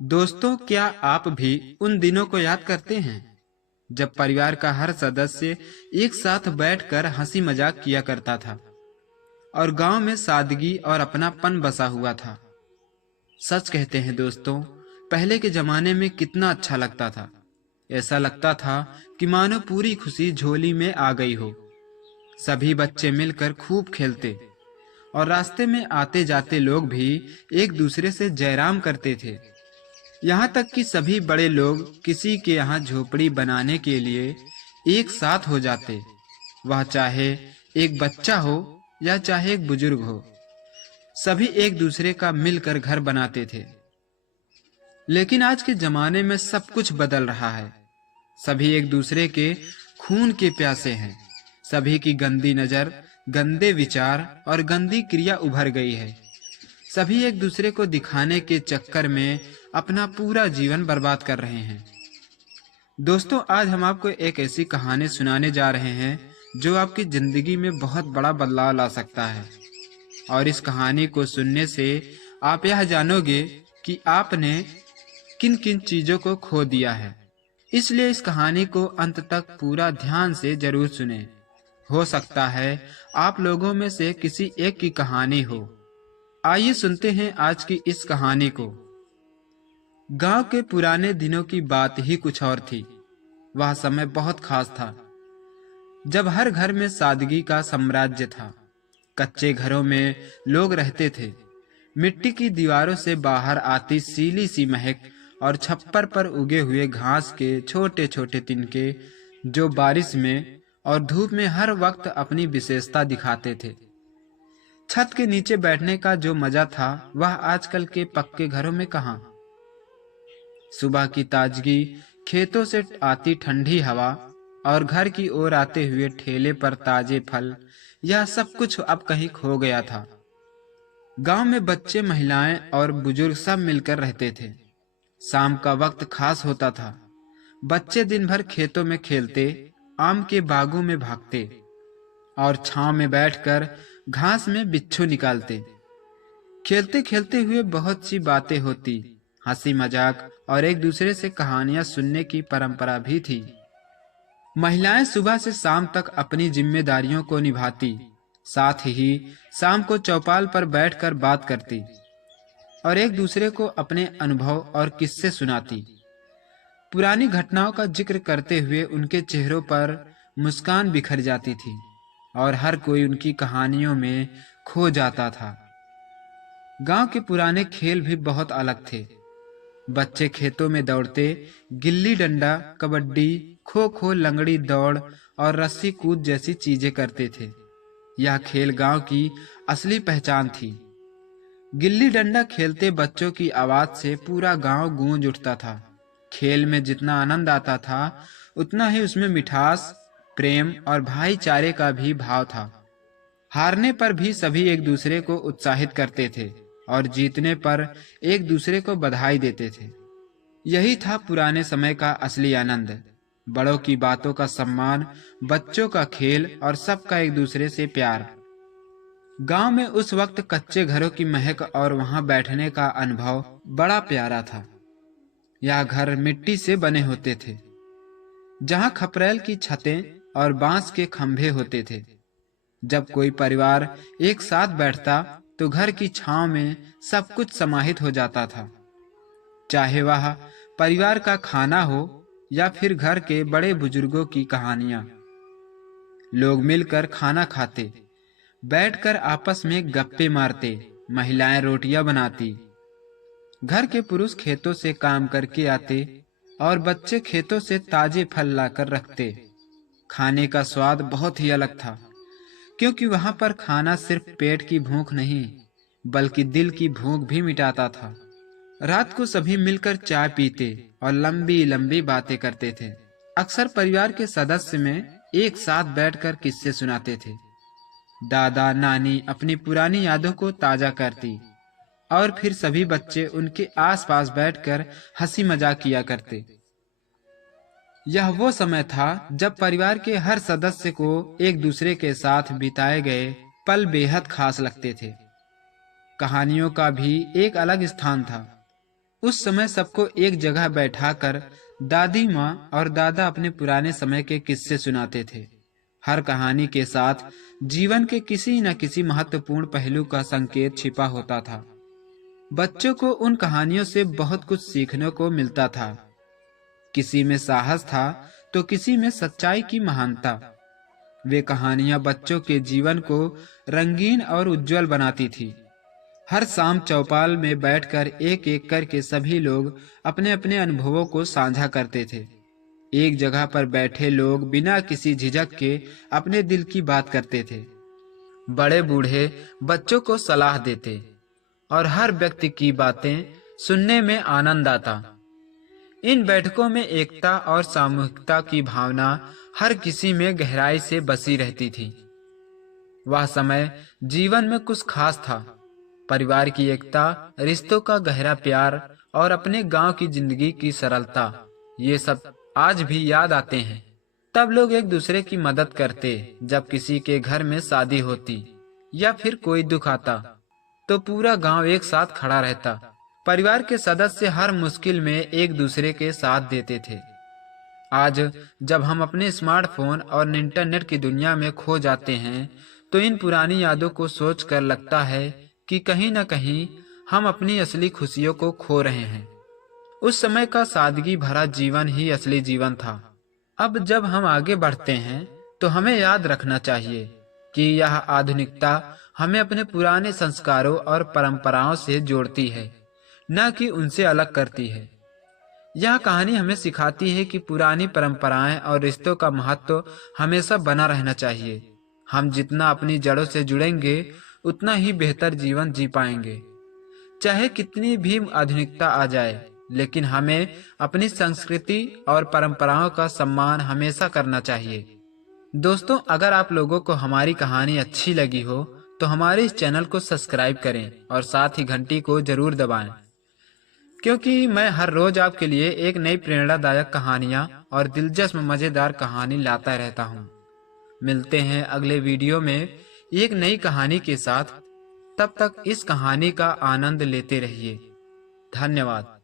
दोस्तों, क्या आप भी उन दिनों को याद करते हैं जब परिवार का हर सदस्य एक साथ बैठकर हंसी मजाक किया करता था और गांव में सादगी और अपनापन बसा हुआ था। सच कहते हैं दोस्तों, पहले के जमाने में कितना अच्छा लगता था। ऐसा लगता था कि मानो पूरी खुशी झोली में आ गई हो। सभी बच्चे मिलकर खूब खेलते और रास्ते में आते जाते लोग भी एक दूसरे से जयराम करते थे। यहाँ तक कि सभी बड़े लोग किसी के यहाँ झोपड़ी बनाने के लिए एक साथ हो जाते, वह चाहे एक बच्चा हो या चाहे एक बुजुर्ग हो। सभी एक दूसरे का मिलकर घर बनाते थे। लेकिन आज के जमाने में सब कुछ बदल रहा है। सभी एक दूसरे के खून के प्यासे हैं। सभी की गंदी नजर, गंदे विचार और गंदी क्रिया उभर गई है। सभी एक दूसरे को दिखाने के चक्कर में अपना पूरा जीवन बर्बाद कर रहे हैं। दोस्तों, आज हम आपको एक ऐसी कहानी सुनाने जा रहे हैं जो आपकी जिंदगी में बहुत बड़ा बदलाव ला सकता है। और इस कहानी को सुनने से आप यह जानोगे कि आपने किन किन चीजों को खो दिया है। इसलिए इस कहानी को अंत तक पूरा ध्यान से जरूर सुने। हो सकता है आप लोगों में से किसी एक की कहानी हो। आइए सुनते हैं आज की इस कहानी को। गांव के पुराने दिनों की बात ही कुछ और थी। वह समय बहुत खास था जब हर घर में सादगी का साम्राज्य था। कच्चे घरों में लोग रहते थे। मिट्टी की दीवारों से बाहर आती सीली सी महक और छप्पर पर उगे हुए घास के छोटे छोटे तिनके जो बारिश में और धूप में हर वक्त अपनी विशेषता दिखाते थे। छत के नीचे बैठने का जो मजा था वह आजकल के पक्के घरों में कहाँ। सुबह की ताजगी, खेतों से आती ठंडी हवा और घर की ओर आते हुए ठेले पर ताजे फल, यह सब कुछ अब कहीं खो गया था। गांव में बच्चे, महिलाएं और बुजुर्ग सब मिलकर रहते थे। शाम का वक्त खास होता था। बच्चे दिन भर खेतों में खेलते, आम के बागों में भागते और छांव में बैठकर घास में बिच्छू निकालते। खेलते खेलते हुए बहुत सी बातें होती, हंसी मजाक और एक दूसरे से कहानियां सुनने की परंपरा भी थी। महिलाएं सुबह से शाम तक अपनी जिम्मेदारियों को निभाती, साथ ही शाम को चौपाल पर बैठकर बात करती और एक दूसरे को अपने अनुभव और किस्से सुनाती। पुरानी घटनाओं का जिक्र करते हुए उनके चेहरों पर मुस्कान बिखर जाती थी और हर कोई उनकी कहानियों में खो जाता था। गांव के पुराने खेल भी बहुत अलग थे। बच्चे खेतों में दौड़ते, गिल्ली डंडा, कबड्डी, खो खो, लंगड़ी दौड़ और रस्सी कूद जैसी चीजें करते थे। यह खेल गांव की असली पहचान थी। गिल्ली डंडा खेलते बच्चों की आवाज से पूरा गांव गूंज उठता था। खेल में जितना आनंद आता था उतना ही उसमें मिठास, प्रेम और भाईचारे का भी भाव था। हारने पर भी सभी एक दूसरे को उत्साहित करते थे और जीतने पर एक दूसरे को बधाई देते थे। यही था पुराने समय का असली आनंद। बड़ों की बातों का सम्मान, बच्चों का खेल और सबका एक दूसरे से प्यार। गांव में उस वक्त कच्चे घरों की महक और वहां बैठने का अनुभव बड़ा प्यारा था। यह घर मिट्टी से बने होते थे, जहां खपरेल की छतें और बांस के खंभे होते थे। जब कोई परिवार एक साथ बैठता तो घर की छांव में सब कुछ समाहित हो जाता था। चाहे वह परिवार का खाना हो या फिर घर के बड़े बुजुर्गों की कहानियां। लोग मिलकर खाना खाते, बैठकर आपस में गप्पे मारते, महिलाएं रोटियां बनाती, घर के पुरुष खेतों से काम करके आते और बच्चे खेतों से ताजे फल लाकर रखते। खाने का स्वाद बहुत ही अलग था, क्योंकि वहां पर खाना सिर्फ पेट की भूख नहीं बल्कि दिल की भूख भी मिटाता था। रात को सभी मिलकर चाय पीते और लंबी लंबी बातें करते थे। अक्सर परिवार के सदस्य में एक साथ बैठकर किस्से सुनाते थे। दादा नानी अपनी पुरानी यादों को ताजा करती और फिर सभी बच्चे उनके आसपास बैठकर हंसी मजाक किया करते। यह वो समय था जब परिवार के हर सदस्य को एक दूसरे के साथ बिताए गए पल बेहद खास लगते थे। कहानियों का भी एक अलग स्थान था। उस समय सबको एक जगह बैठाकर दादी माँ और दादा अपने पुराने समय के किस्से सुनाते थे। हर कहानी के साथ जीवन के किसी न किसी महत्वपूर्ण पहलू का संकेत छिपा होता था। बच्चों को उन कहानियों से बहुत कुछ सीखने को मिलता था। किसी में साहस था तो किसी में सच्चाई की महानता। वे कहानियां बच्चों के जीवन को रंगीन और उज्जवल बनाती थी। हर शाम चौपाल में बैठकर एक एक करके सभी लोग अपने अपने अनुभवों को साझा करते थे। एक जगह पर बैठे लोग बिना किसी झिझक के अपने दिल की बात करते थे। बड़े बूढ़े बच्चों को सलाह देते और हर व्यक्ति की बातें सुनने में आनंद आता। इन बैठकों में एकता और सामूहिकता की भावना हर किसी में गहराई से बसी रहती थी। वह समय जीवन में कुछ खास था। परिवार की एकता, रिश्तों का गहरा प्यार और अपने गांव की जिंदगी की सरलता, ये सब आज भी याद आते हैं। तब लोग एक दूसरे की मदद करते। जब किसी के घर में शादी होती या फिर कोई दुख आता तो पूरा गांव एक साथ खड़ा रहता। परिवार के सदस्य हर मुश्किल में एक दूसरे के साथ देते थे। आज जब हम अपने स्मार्टफोन और इंटरनेट की दुनिया में खो जाते हैं तो इन पुरानी यादों को सोचकर लगता है कि कहीं न कहीं हम अपनी असली खुशियों को खो रहे हैं। उस समय का सादगी भरा जीवन ही असली जीवन था। अब जब हम आगे बढ़ते हैं तो हमें याद रखना चाहिए कि यह आधुनिकता हमें अपने पुराने संस्कारों और परंपराओं से जोड़ती है, न कि उनसे अलग करती है। यह कहानी हमें सिखाती है कि पुरानी परंपराएं और रिश्तों का महत्व हमेशा बना रहना चाहिए। हम जितना अपनी जड़ों से जुड़ेंगे उतना ही बेहतर जीवन जी पाएंगे। चाहे कितनी भी आधुनिकता आ जाए, लेकिन हमें अपनी संस्कृति और परंपराओं का सम्मान हमेशा करना चाहिए। दोस्तों, अगर आप लोगों को हमारी कहानी अच्छी लगी हो तो हमारे इस चैनल को सब्सक्राइब करें और साथ ही घंटी को जरूर दबाएं, क्योंकि मैं हर रोज आपके लिए एक नई प्रेरणादायक कहानियां और दिलचस्प मजेदार कहानी लाता रहता हूं। मिलते हैं अगले वीडियो में एक नई कहानी के साथ। तब तक इस कहानी का आनंद लेते रहिए। धन्यवाद।